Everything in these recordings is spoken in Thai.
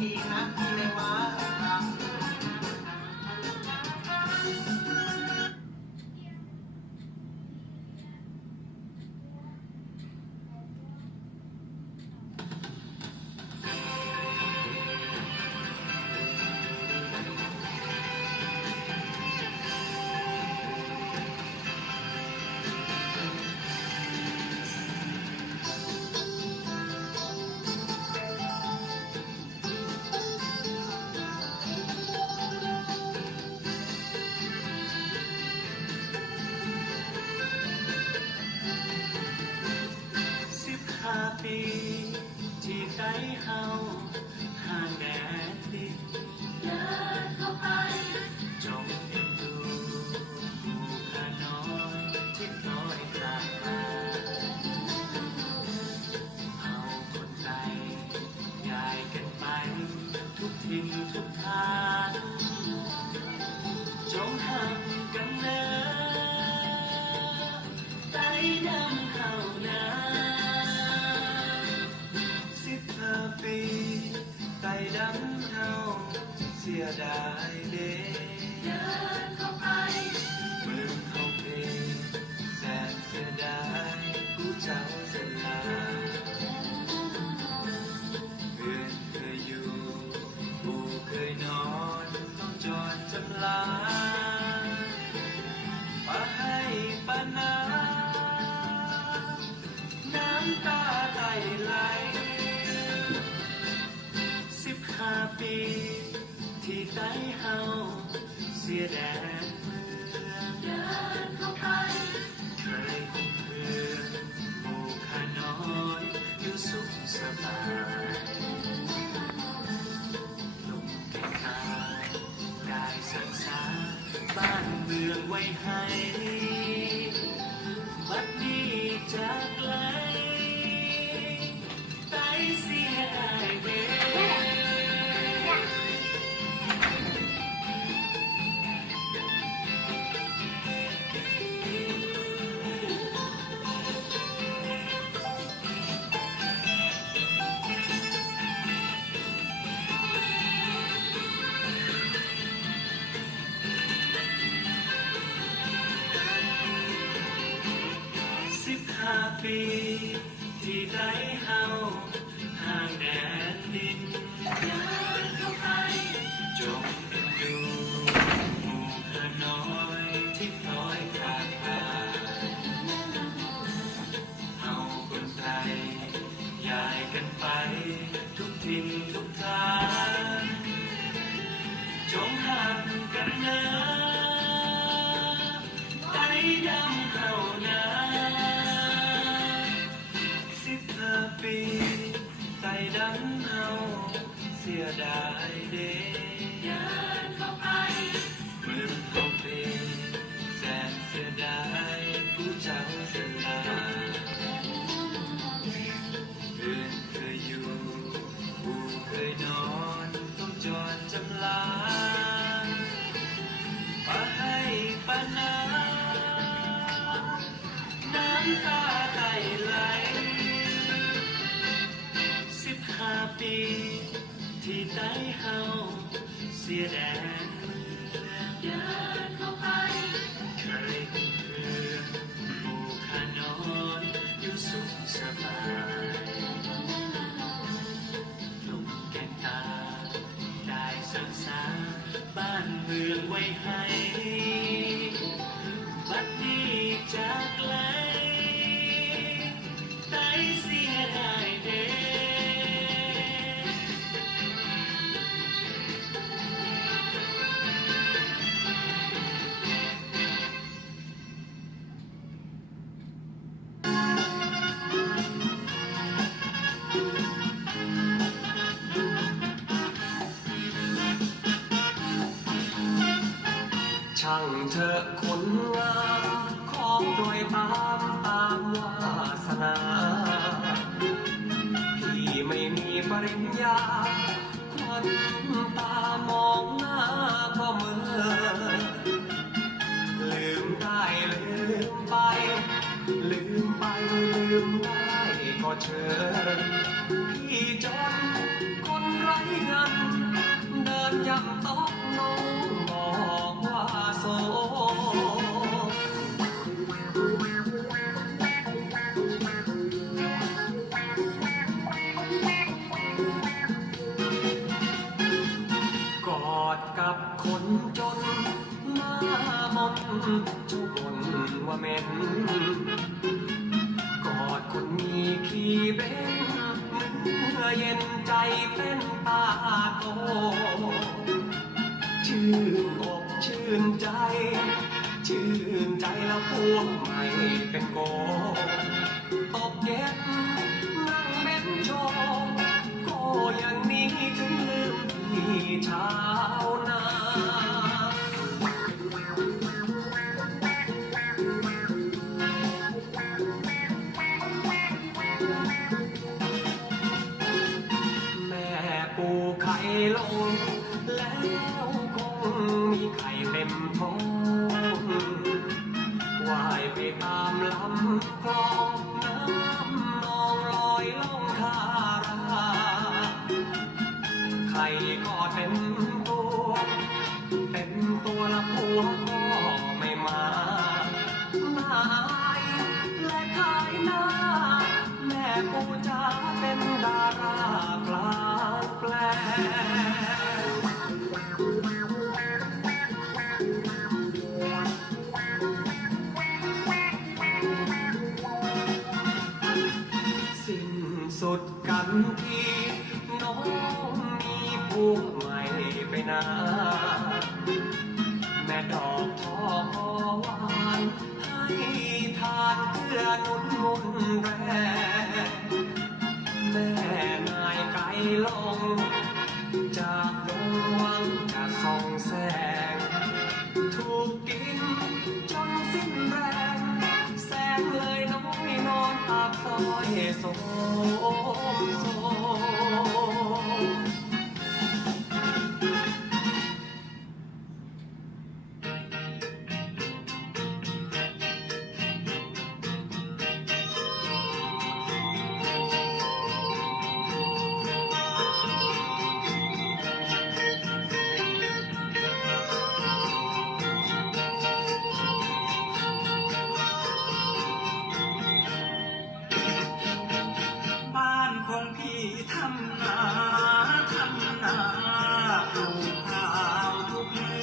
ทีนะพี่เลยมาครับ ปีที่ไกลเฮาห่างแดนดินเดินเข้าไปจงเอ็นดูผู้ข้าน้อยที่น้อยกลางมาเฮาคนไทยย้ายกันไปทุกทิศทุกทางจงหักกันเนินใต้น้ำเข้านาปีไต่ดำเฮาเสียดายเด้เดินเข้าไปเมืองเขาเพลงแสนเสียดายผู้เจ้าสลาเพื่อนเคยอยู่ผู้เคยนอนต้องจอดจำลาปะให้ปะนาน้ำตาไหลไหลปีที่ไต้เฮาเสียแดนเมืองเดินเข้าไปเคยคุ้มเพื่อนหมู่ข้าน้อยอยู่สุขสบายลงแก่กายได้สังสารบ้านเมืองไว้ให้บัดนี้จากไกลไต้เสียดายเด้ปีที่ไกลเฮาห่างแดนดินเดินเข้าไปจงเอ็นดูหมู่ข้าน้อยที่พลอยขาดพาเฮาคนไทยย้ายกันไปทุกทิศทุกทางจงห่างกันเนินไต้ดำเข้านาปีไต่ดำเฮาเสียดายเด้เดินเข้าไปเมืองเขาเพลงแสนเสียดายผู้เจ้าสลาเพื่อนเคยอยู่ผู้เคยนอนต้องจอดจำลาปะให้ปะนาน้ำตาไหลไหลปีที่ไต้เฮาเสียแดนเมืองเดินเข้าไปเคยคุ้มเพื่อนหมู่ข้าน้อยอยู่สุขสบายลงแก่นตาได้สังสารบ้านเมืองไว้ให้บัดนี้จากไกลไต้เสียดายเด้ช่างเธอคนงามของโดยตามวาสนาพี่ไม่มีปริญญาควันตามองหน้าก็เหมือนลืมได้ลืมไปลืมไปลืมได้ก็เชิญพี่จนคนไร้เงิน เจ้าบ่นว่าเหม็นกอดคนมีขี้เบ้นเมื่อเย็นใจเป็นตาโตชื่นอกชื่นใจ ชื่นใจแล้วพวงใหม่เป็นโกตกเย็นนั่งเป็นโชว์ก็ยังนี้ถึงลืมที่เช้านาแม่ปูไข่ลงแล้วคงมีไข่เต็มท้องว่ายไปตามลำคลองน้ำนองลอยล่องทาราไข่ก็เต็มตัวละผัวก็ไม่มาหน้าอายและขายหน้าแม่ปูจ๋าเป็นดารากลางแปลสิ้นสุดกันทีน้องมีผัวใหม่ไปนาแม่ดอกทองหวานให้ทานเพื่อนุนมุนแรงแม่นายไก่ลงจากดวงจะส่องแสงถูกกินจนสิ้นแรงแสงเลยน้อยนอนอาบซอยโสมโสบ้านของพี่ทำนาปลูกข้าวทุกมื้อ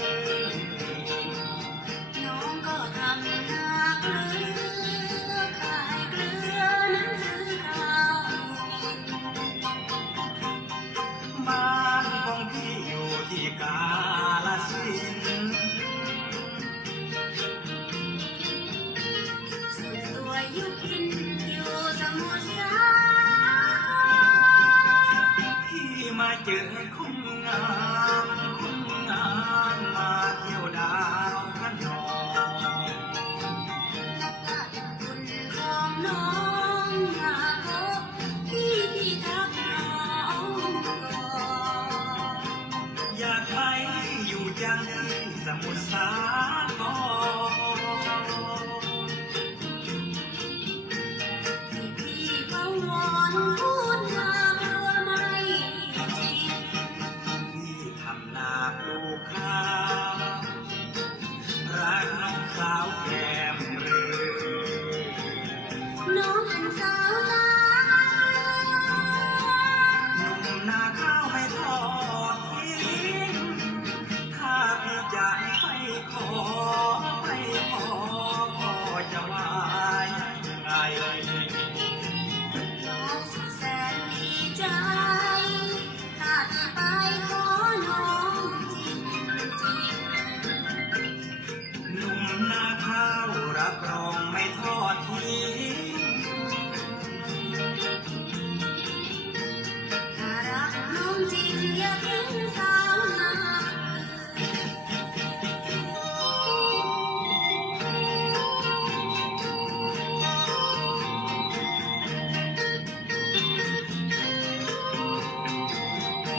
น้องก็ทำนาเกลือขายเกลือนั้นซื้อข้าว บ้านของพี่อยู่ที่กาฬสินธุ์ สุดตัวอยู่กินอยู่สมุทรสาคร พี่มาเจอคนงามมาเที่ยวดาวพระนอง นับตัดคุณของน้องมาพบพี่ที่ทักน้องก่อน อยากไปอยู่จังสมุทรสาคร ที่พี่เขาวอนพูดมากลัวไม่จริง พี่ทำนาปลูกข้าวรักน้องสาวแก้มเรือ น้องเป็นสาวตา หนุ่มนาข้าวไม่ทอดทิ้งถ้าพี่จะไปขอพ่อจะว่ายังไง น้องสุดแสนดีใจ ถ้าพี่ไปขอน้องจริง หนุ่มนาข้าวรับรอ